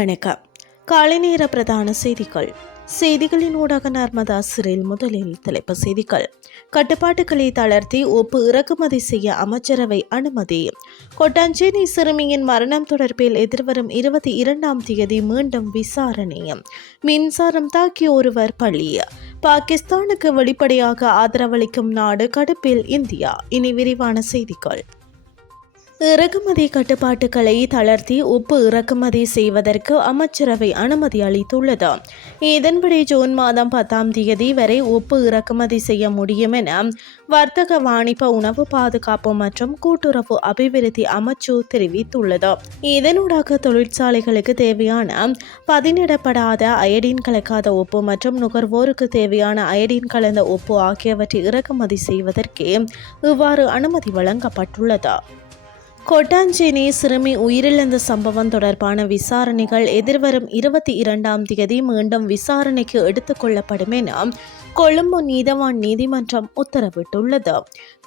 வணக்கம். காலை நேர பிரதான செய்திகள். செய்திகளின் ஊடாக நர்மதா சிறையில் முதலில் தலைப்பு செய்திகள். கட்டுப்பாட்டுகளை தளர்த்தி ஒப்பு இறக்குமதி செய்ய அமைச்சரவை அனுமதி. கொட்டாஞ்சேரி சிறுமியின் மரணம் தொடர்பில் எதிர்வரும் இருபத்தி இரண்டாம் தேதி மீண்டும் விசாரணை. மின்சாரம் தாக்கிய ஒருவர் பள்ளி பாகிஸ்தானுக்கு வெளிப்படையாக ஆதரவளிக்கும் நாடு கடுப்பில் இந்தியா. இனி விரிவான செய்திகள். இறக்குமதி கட்டுப்பாட்டுகளை தளர்த்தி உப்பு இறக்குமதி செய்வதற்கு அமைச்சரவை அனுமதி அளித்துள்ளது. இதன்படி ஜூன் மாதம் பத்தாம் தேதி வரை உப்பு இறக்குமதி செய்ய முடியும் என வர்த்தக வாணிப உணவு பாதுகாப்பு மற்றும் கூட்டுறவு அபிவிருத்தி அமைச்சு தெரிவித்துள்ளது. இதனூடாக தொழிற்சாலைகளுக்கு தேவையான பதினிடப்படாத அயடின் கலக்காத உப்பு மற்றும் நுகர்வோருக்கு தேவையான அயடின் கலந்த உப்பு ஆகியவற்றை இறக்குமதி செய்வதற்கே இவ்வாறு அனுமதி வழங்கப்பட்டுள்ளது. கொட்டாஞ்சேனி சிறுமி உயிரிழந்த சம்பவம் தொடர்பான விசாரணைகள் எதிர்வரும் இருபத்தி இரண்டாம் தேதி மீண்டும் விசாரணைக்கு எடுத்துக் கொள்ளப்படும் என கொழும்பு நீதவான் நீதிமன்றம் உத்தரவிட்டுள்ளது.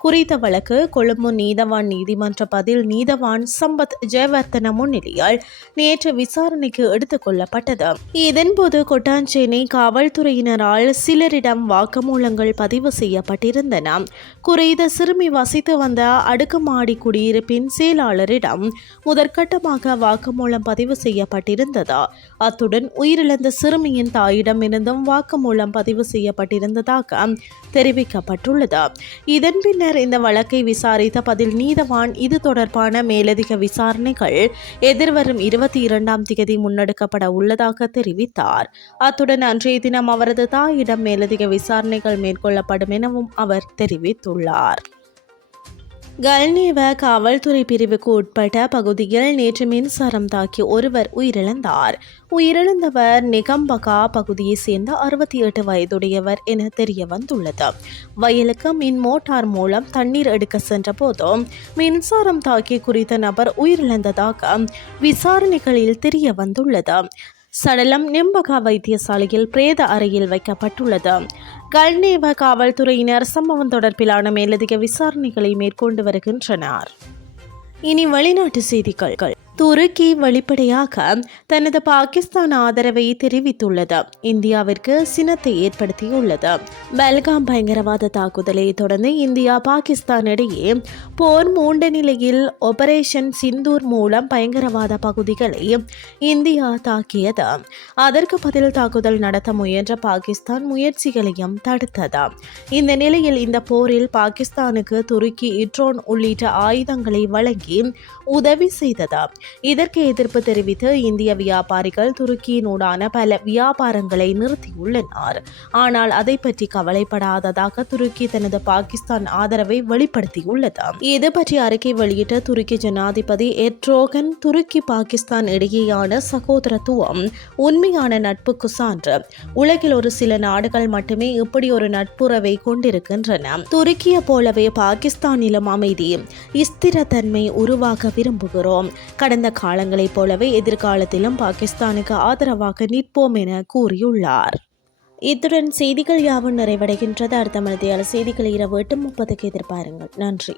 குறித்த வழக்கு கொழும்பு நீதவான் நீதிமன்ற பதில் நீதவான் சம்பத் ஜெயவர்த்தன முன்னிலையால் நேற்று விசாரணைக்கு எடுத்துக் கொள்ளப்பட்டது. இதன்போது கொட்டாஞ்சேனை காவல்துறையினரால் சிலரிடம் வாக்குமூலங்கள் பதிவு செய்யப்பட்டிருந்தன. குறித்த சிறுமி வசித்து வந்த அடுக்குமாடி குடியிருப்பின் செயலாளரிடம் முதற்கட்டமாக வாக்குமூலம் பதிவு செய்யப்பட்டிருந்தது. அத்துடன் உயிரிழந்த சிறுமியின் தாயிடமிருந்தும் வாக்குமூலம் பதிவு செய்யப்பட்டிருந்ததாக தெரிவிக்கப்பட்டுள்ளது. இதன் பின்னர் பின்னர் இந்த வழக்கை விசாரித்த பதில் நீதவான் இது தொடர்பான மேலதிக விசாரணைகள் எதிர்வரும் இருபத்தி இரண்டாம் தேதி முன்னெடுக்கப்பட உள்ளதாக தெரிவித்தார். அத்துடன் அன்றைய தினம் அவரது தாயிடம் மேலதிக விசாரணைகள் மேற்கொள்ளப்படும் எனவும் அவர் தெரிவித்துள்ளார். கல்நேவ காவல்துறை பிரிவுக்கு உட்பட்ட பகுதியில் நேற்று மின்சாரம் தாக்கி ஒருவர் உயிரிழந்தார். உயிரிழந்தவர் நிகம்பகா பகுதியைச் சேர்ந்த அறுபத்தி எட்டு வயதுடையவர் என தெரிய வந்துள்ளது வயலுக்கு மின் மோட்டார் மூலம் தண்ணீர் எடுக்க சென்ற போதும் மின்சாரம் தாக்கி குறித்த நபர் உயிரிழந்ததாக விசாரணைகளில் தெரிய வந்துள்ளது சடலம் நெம்பகா வைத்தியசாலையில் பிரேத அறையில் வைக்கப்பட்டுள்ளது. கல்நேவ காவல்துறையினர் சம்பவம் தொடர்பிலான மேலதிக விசாரணைகளை மேற்கொண்டு வருகின்றனர். இனி வெளிநாட்டு செய்திகள். துருக்கி வெளிப்படையாக தனது பாகிஸ்தான் ஆதரவை தெரிவித்துள்ளது. இந்தியாவிற்கு சினத்தை ஏற்படுத்தியுள்ளது. பெல்காம் பயங்கரவாத தாக்குதலை தொடர்ந்து இந்தியா பாகிஸ்தான் இடையே போர் மூண்ட நிலையில் ஆபரேஷன் சிந்தூர் மூலம் பயங்கரவாத பகுதிகளை இந்தியா தாக்கியது. அதற்கு பதில் தாக்குதல் நடத்த முயன்ற பாகிஸ்தான் முயற்சிகளையும் தடுத்தது. இந்த நிலையில் இந்த போரில் பாகிஸ்தானுக்கு துருக்கி இட்ரோன் உள்ளிட்ட ஆயுதங்களை வழங்கி உதவி செய்தது. இதற்கு எதிர்ப்பு தெரிவித்து இந்திய வியாபாரிகள் துருக்கியினூடான பல வியாபாரங்களை நிறுத்தியுள்ளனர். ஆனால் அதை பற்றி கவலைப்படாததாக துருக்கி தனது பாகிஸ்தான் ஆதரவை வெளிப்படுத்தியுள்ளது. இது பற்றி அறிக்கை வெளியிட்ட துருக்கி ஜனாதிபதி எட்ரோகன் துருக்கி பாகிஸ்தான் இடையேயான சகோதரத்துவம் உண்மையான நட்புக்கு சான்று. உலகில் ஒரு சில நாடுகள் மட்டுமே இப்படி ஒரு நட்புறவை கொண்டிருக்கின்றன. துருக்கிய போலவே பாகிஸ்தானிலும் அமைதி ஸ்திரத்தன்மை உருவாக்க விரும்புகிறோம். கடந்த காலங்களைப் போலவே எதிர்காலத்திலும் பாகிஸ்தானுக்கு ஆதரவாக நிற்போம் என கூறியுள்ளார். இத்துடன் செய்திகள் யாவும் நிறைவடைகின்றது. அடுத்த மனதையால் செய்திகள் இரவு எட்டு முப்பதுக்கு எதிர்பாருங்கள். நன்றி.